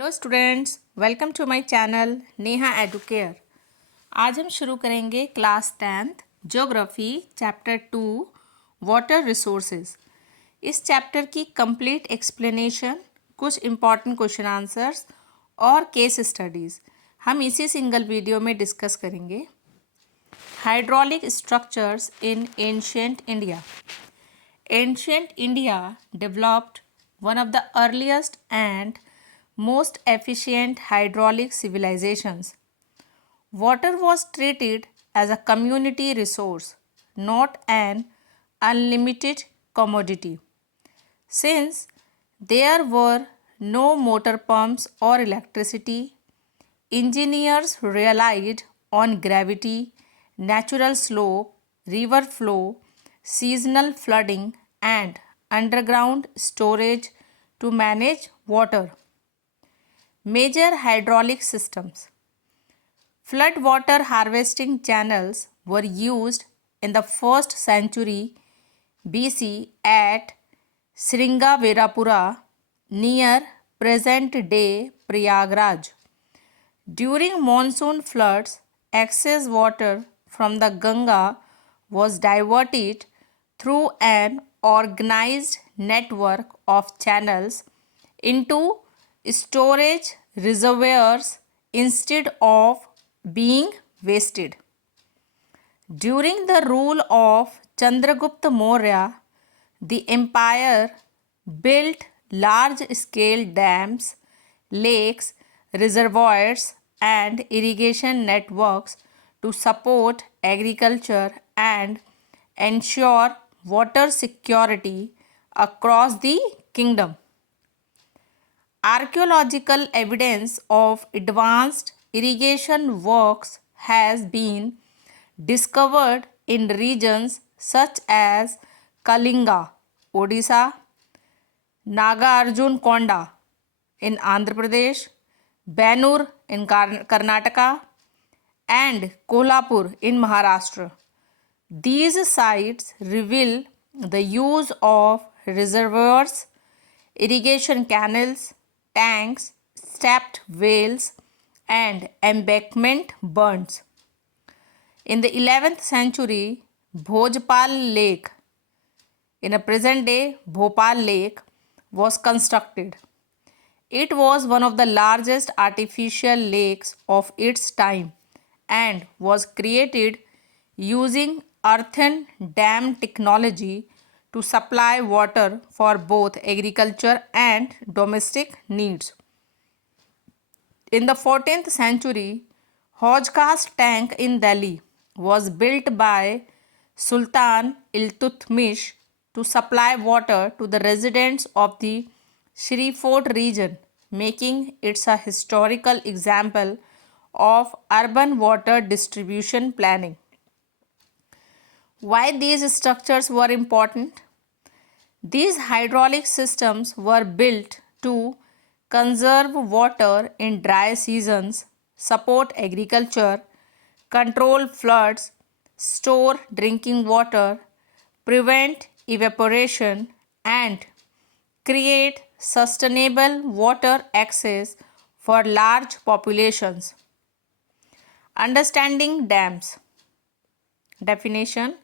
Hello students, welcome to my channel Neha Educare. आज हम शुरू करेंगे class 10th geography chapter 2 water resources. इस चैप्टर की कंप्लीट एक्सप्लेनेशन, कुछ इम्पॉर्टेंट क्वेश्चन आंसर्स और केस स्टडीज़ हम इसी सिंगल वीडियो में डिस्कस करेंगे। Hydraulic structures in ancient India. Ancient India developed one of the earliest and most efficient hydraulic civilizations. Water was treated as a community resource, not an unlimited commodity. Since there were no motor pumps or electricity, engineers relied on gravity, natural slope, river flow, seasonal flooding, and underground storage to manage water. Major hydraulic systems. Floodwater harvesting channels were used in the 1st century BC at Sringaverapura near present-day Prayagraj. During monsoon floods, excess water from the Ganga was diverted through an organized network of channels into storage reservoirs instead of being wasted. During the rule of Chandragupta Maurya, the empire built large-scale dams, lakes, reservoirs, and irrigation networks to support agriculture and ensure water security across the kingdom. Archaeological evidence of advanced irrigation works has been discovered in regions such as Kalinga, Odisha, Nagarjun Konda in Andhra Pradesh, Banur in Karnataka, and Kolhapur in Maharashtra. These sites reveal the use of reservoirs, irrigation canals, tanks, stepped wells, and embankment bunds. In the 11th century, Bhojpal Lake, in a present-day Bhopal Lake, was constructed. It was one of the largest artificial lakes of its time and was created using earthen dam technology to supply water for both agriculture and domestic needs. In the 14th century, Hojkas tank in Delhi was built by Sultan Iltutmish to supply water to the residents of the Shreveport region, making it a historical example of urban water distribution planning. Why these structures were important? These hydraulic systems were built to conserve water in dry seasons, support agriculture, control floods, store drinking water, prevent evaporation, and create sustainable water access for large populations. Understanding dams. Definition: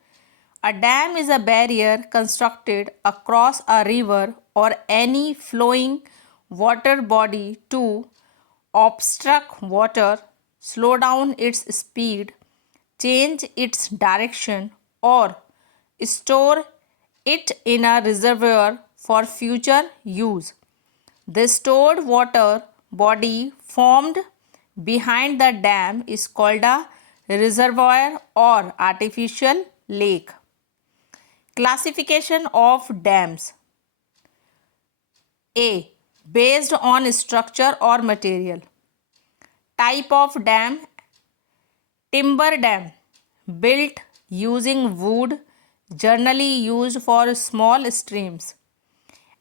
a dam is a barrier constructed across a river or any flowing water body to obstruct water, slow down its speed, change its direction, or store it in a reservoir for future use. The stored water body formed behind the dam is called a reservoir or artificial lake. Classification of dams. A. Based on structure or material. Type of dam: timber dam, built using wood, generally used for small streams.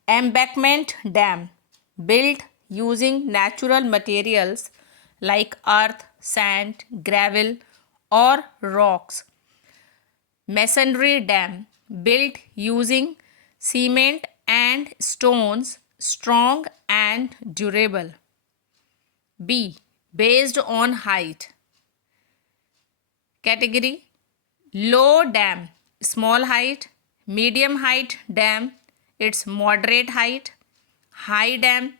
Embankment dam, built using natural materials like earth, sand, gravel, or rocks. Masonry dam, built using cement and stones, strong and durable. B. Based on height. Category: low dam, small height; medium height dam, its moderate height; high dam,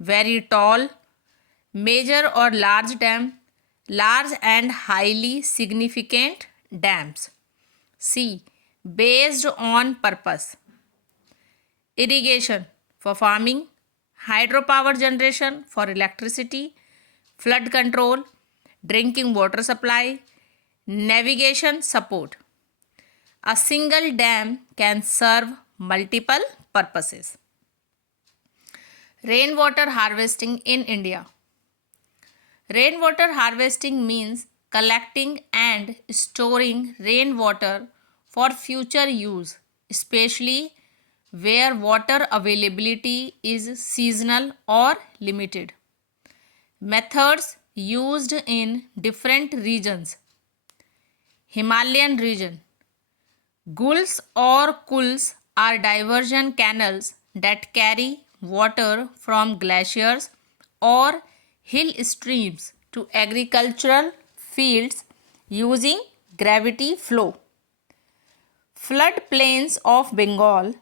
very tall; major or large dam, large and highly significant dams. C. Based on purpose. Irrigation for farming, hydropower generation for electricity, flood control, drinking water supply, navigation support. A single dam can serve multiple purposes. Rainwater harvesting in India. Rainwater harvesting means collecting and storing rainwater for future use, especially where water availability is seasonal or limited. Methods used in different regions. Himalayan region. Gulls or kulls are diversion canals that carry water from glaciers or hill streams to agricultural fields using gravity flow. Flood plains of Bengal.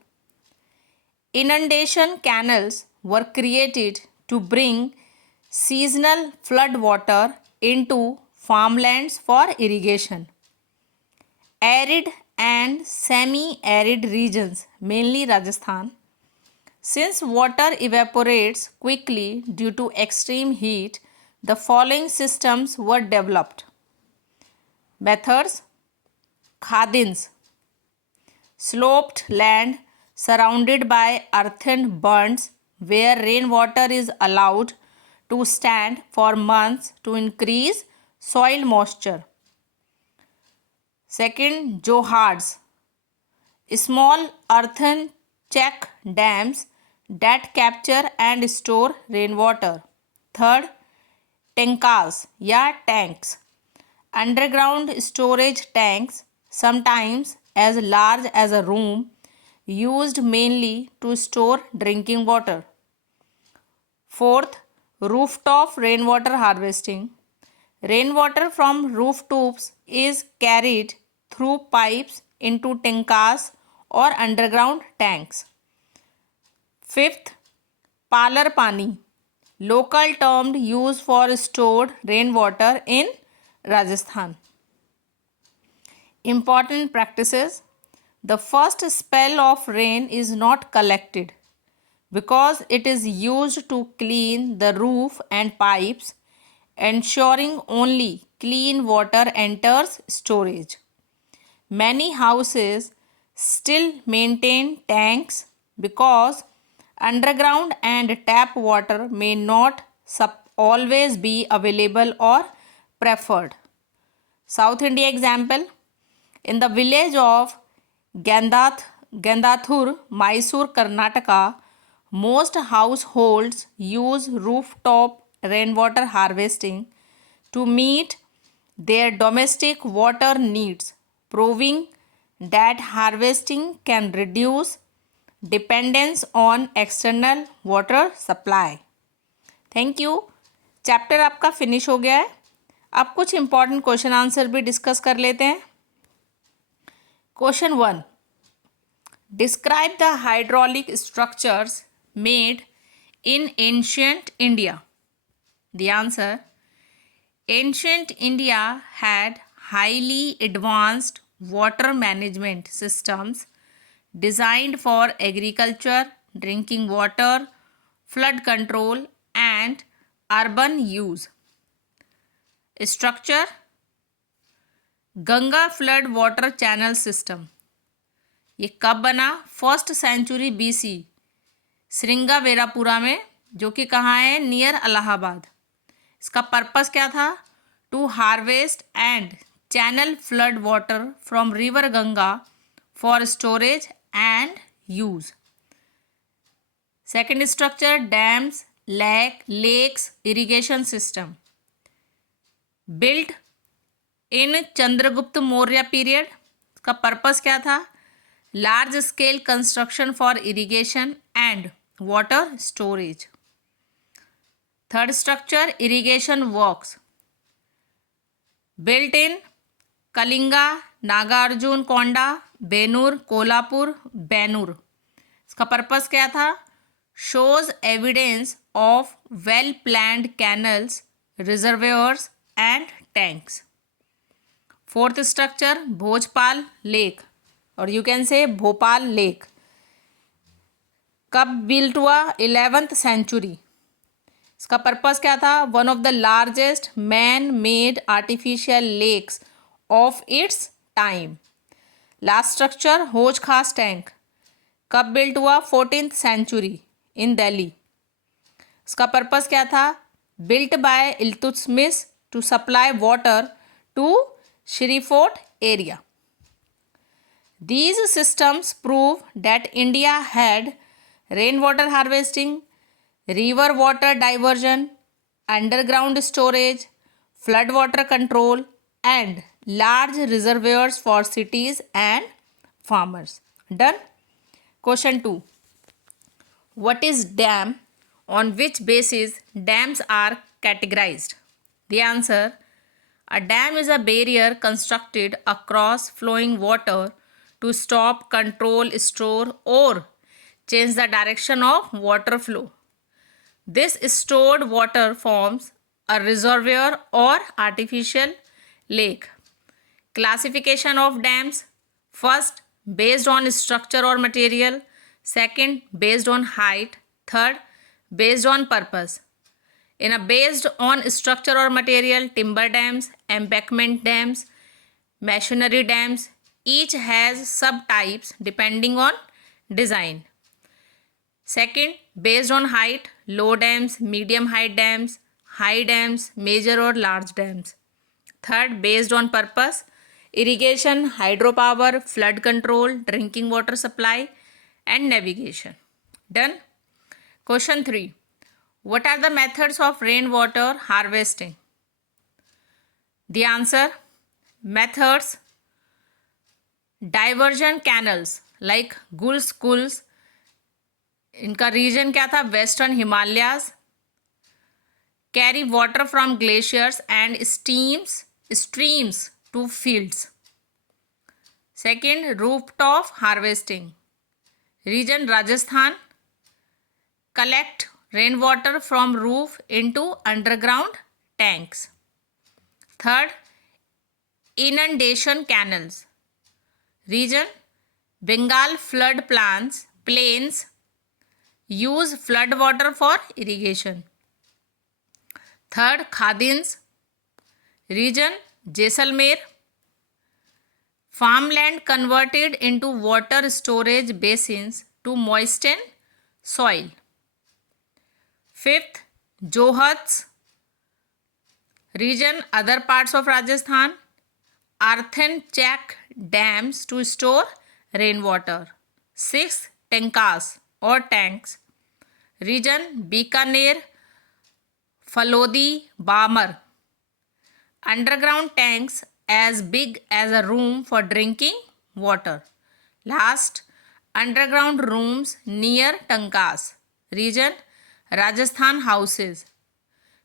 Inundation canals were created to bring seasonal flood water into farmlands for irrigation. Arid and semi-arid regions, mainly Rajasthan. Since water evaporates quickly due to extreme heat, the following systems were developed. Methods: khadins, sloped land surrounded by earthen bunds where rainwater is allowed to stand for months to increase soil moisture. Second, johads, small earthen check dams that capture and store rainwater. Third, tankas या tanks, underground storage tanks, sometimes as large as a room, used mainly to store drinking water. Fourth, rooftop rainwater harvesting. Rainwater from rooftops is carried through pipes into tankas or underground tanks. Fifth, parlor pani, local term used for stored rainwater in Rajasthan. Important practices. The first spell of rain is not collected because it is used to clean the roof and pipes, ensuring only clean water enters storage. Many houses still maintain tanks because underground and tap water may not always be available or preferred. South India example: in the village of Gandathur, Mysore, Karnataka, most households use rooftop rainwater harvesting to meet their domestic water needs, proving that harvesting can reduce dependence on external water supply. Thank you. Chapter आपका finish हो गया है. अब कुछ important question answer भी discuss कर लेते हैं. Question 1. Describe the hydraulic structures made in ancient India. The answer: ancient India had highly advanced water management systems designed for agriculture, drinking water, flood control, and urban use. Structure: Ganga flood water channel system. ये कब बना? 1st century BC, श्रृंगावेरापुरा में, जो कि कहाँ है? Near Allahabad. इसका purpose क्या था? To harvest and channel flood water from river Ganga for storage and use. Second structure: dams, lakes, irrigation system. Built in Chandragupta Maurya period. का पर्पस क्या था? Large scale construction for irrigation and water storage. Third structure, irrigation works. Built in Kalinga, Nagarjunakonda, Benur, Kolhapur, Bainur. इसका purpose क्या था? Shows evidence of well planned canals, reservoirs and tanks. Fourth structure, Bhojpal lake और you can say Bhopal lake. कब built हुआ? 11th century. इसका purpose क्या था? One of the largest man made artificial lakes of its time. Last structure, Hauz Khas tank. कब built हुआ? 14th century इन दिल्ली. इसका purpose क्या था? Built by Iltutmish to supply water to Siri Fort area. These systems prove that India had rainwater harvesting, river water diversion, underground storage, flood water control, and large reservoirs for cities and farmers. Done. Question 2. What is dam? On which basis dams are categorized? The answer: a dam is a barrier constructed across flowing water to stop, control, store, or change the direction of water flow. This stored water forms a reservoir or artificial lake. Classification of dams: first, based on structure or material; second, based on height; third, based on purpose. In a based on structure or material, timber dams, embankment dams, masonry dams, each has subtypes depending on design. Second, based on height, low dams, medium height dams, high dams, major or large dams. Third, based on purpose, irrigation, hydropower, flood control, drinking water supply, and navigation. Done. Question 3. What are the methods of rainwater harvesting? The answer: methods: diversion canals like guls kuls. इनका reason क्या था? Western Himalayas. Carry water from glaciers and streams to fields. Second, rooftop harvesting. Reason Rajasthan. Collect rain water from roof into underground tanks. Third, inundation canals. Region: Bengal flood plains use flood water for irrigation. Third, Khadins. Region: Jaisalmer. Farmland converted into water storage basins to moisten soil. Fifth, Johats. Region: other parts of Rajasthan. Earthen check dams to store rainwater. Sixth, tankas or tanks. Region: Bikaner, Falodi, Barmer. Underground tanks as big as a room for drinking water. Last, underground rooms near tankas. Region: Rajasthan houses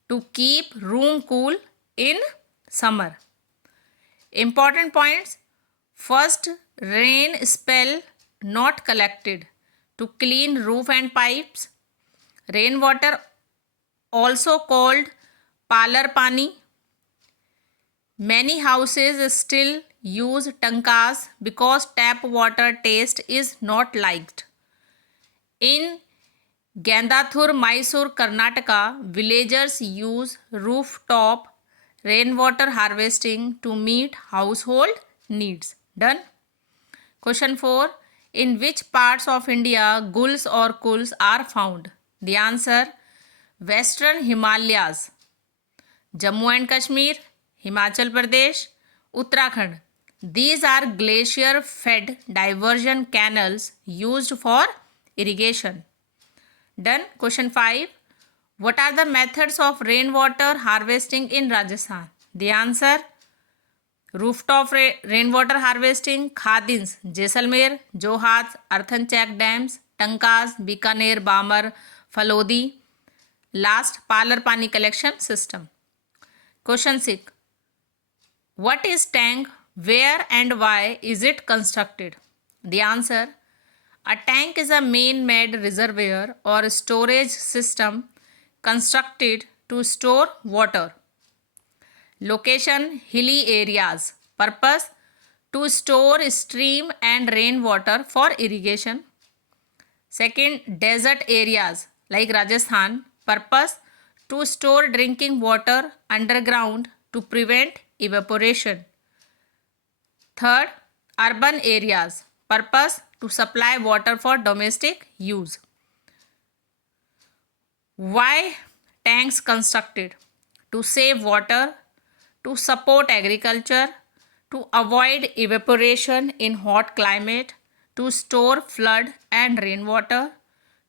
to keep room cool in summer. Important points: first, rain spell not collected to clean roof and pipes. Rainwater, also called parlor pani. Many houses still use tankas because tap water taste is not liked. In Gandathur, Mysore, Karnataka, villagers use rooftop rainwater harvesting to meet household needs. Done. Question 4. In which parts of India gulls or kuls are found? The answer: Western Himalayas, Jammu and Kashmir, Himachal Pradesh, Uttarakhand. These are glacier fed diversion canals used for irrigation. Done. Question 5. What are the methods of rainwater harvesting in Rajasthan? The answer: rooftop rainwater harvesting, Khadins, Jaisalmer, Johats, earthen check dams, tankas, Bikaner, Barmer, Falodi. Last, parlor pani collection system. Question 6. What is tank? Where and why is it constructed? The answer: a tank is a man-made reservoir or storage system constructed to store water. Location: hilly areas. Purpose: to store stream and rainwater for irrigation. Second, desert areas like Rajasthan. Purpose: to store drinking water underground to prevent evaporation. Third, urban areas. Purpose: to supply water for domestic use. Why tanks constructed? To save water, to support agriculture, to avoid evaporation in hot climate, to store flood and rainwater,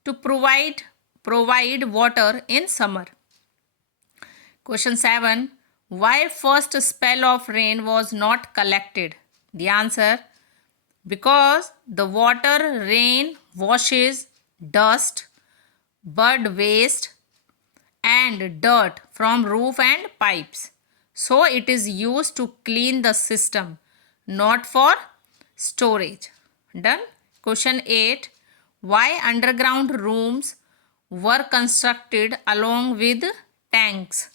to provide water in summer. Question 7. Why first spell of rain was not collected? The answer: because the water rain washes dust, bird waste and dirt from roof and pipes. So it is used to clean the system, not for storage. Done. Question 8. Why underground rooms were constructed along with tanks?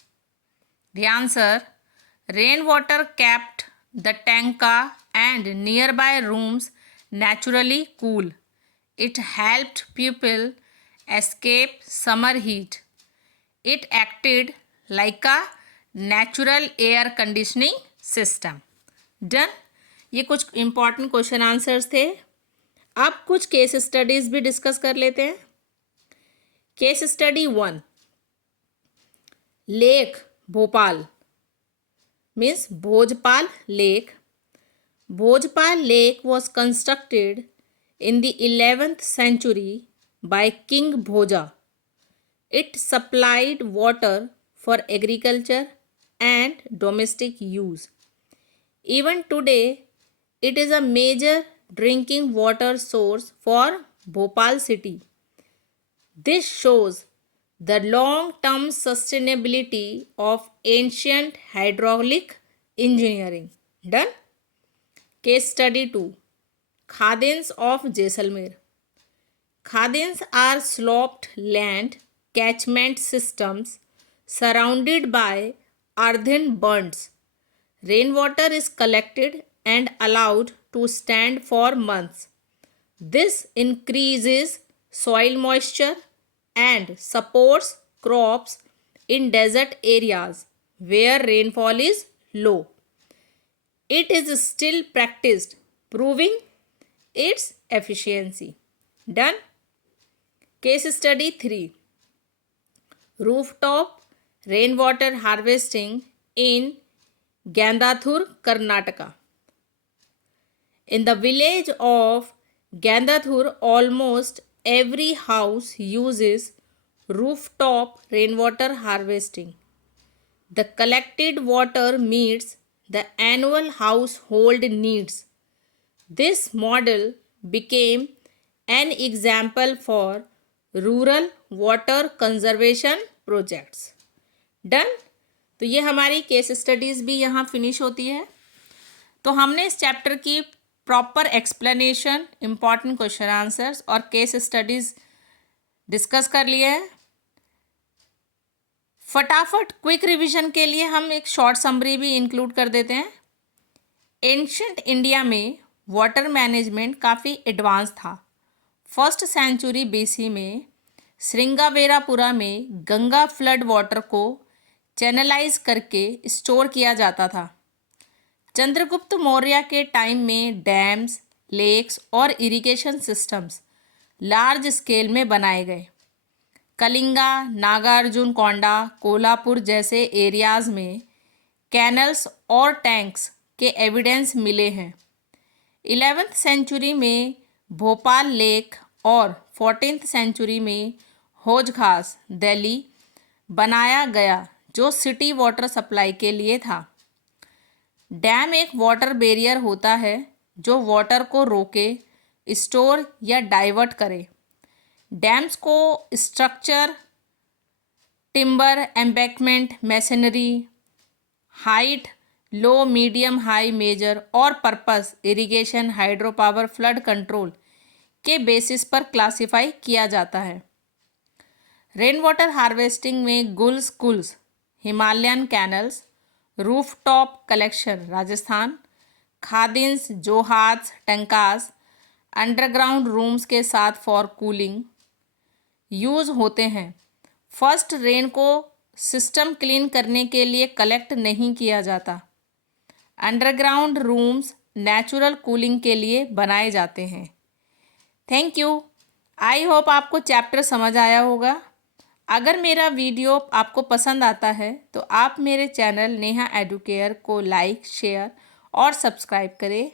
The answer: rainwater kept the tanka and nearby rooms naturally cool. It helped people escape summer heat. It acted like a natural air conditioning system. Done. ये कुछ important question answers थे. अब कुछ case studies भी discuss कर लेते हैं. Case study 1. Lake Bhopal means Bhojpal lake. Bhojpal lake was constructed in the 11th century by King Bhoja. It supplied water for agriculture and domestic use. Even today, it is a major drinking water source for Bhopal city. This shows the long-term sustainability of ancient hydraulic engineering. Done. Case study 2. Khadins of Jaisalmer. Khadins are sloped land catchment systems surrounded by earthen bunds. Rainwater is collected and allowed to stand for months. This increases soil moisture and supports crops in desert areas where rainfall is low. It is still practiced, proving its efficiency. Done. Case study 3. Rooftop rainwater harvesting in Gandathur, Karnataka. In the village of Gandathur, almost every house uses rooftop rainwater harvesting. The collected water meets the annual household needs. This model became an example for rural water conservation projects. Done. तो ये हमारी case studies भी यहाँ finish होती है. तो हमने इस चैप्टर की proper explanation, important question answers और केस स्टडीज़ डिस्कस कर लिए हैं. फटाफट क्विक रिवीजन के लिए हम एक शॉर्ट समरी भी इंक्लूड कर देते हैं. एंशिएंट इंडिया में वाटर मैनेजमेंट काफ़ी एडवांस था. फर्स्ट सेंचुरी बीसी में श्रृंगावेरापुरा में गंगा फ्लड वाटर को चैनलाइज करके स्टोर किया जाता था. चंद्रगुप्त मौर्य के टाइम में डैम्स, लेक्स और इरिगेशन सिस्टम्स लार्ज स्केल में बनाए गए. कलिंगा, नागार्जुन कोंडा, कोल्हापुर जैसे एरियाज़ में कैनल्स और टैंक्स के एविडेंस मिले हैं. 11th सेंचुरी में भोपाल लेक और 14th सेंचुरी में हौज खास, दिल्ली बनाया गया जो सिटी वाटर सप्लाई के लिए था. डैम एक वाटर बैरियर होता है जो वाटर को रोके, स्टोर या डाइवर्ट करे. डैम्स को structure timber, embankment, masonry, height, low, medium, high, major और purpose, irrigation, hydro power, flood control के बेसिस पर क्लासिफाई किया जाता है। रेन वाटर हार्वेस्टिंग में guls kuls, Himalayan canals, rooftop collection Rajasthan, khadins, johads, tankas, underground rooms के साथ फॉर कूलिंग यूज़ होते हैं। फर्स्ट रेन को सिस्टम क्लीन करने के लिए कलेक्ट नहीं किया जाता। अंडरग्राउंड रूम्स नेचुरल कूलिंग के लिए बनाए जाते हैं। Thank you. आई होप आपको चैप्टर समझ आया होगा। अगर मेरा वीडियो आपको पसंद आता है तो आप मेरे चैनल नेहा एडुकेयर को लाइक, शेयर और सब्सक्राइब करें।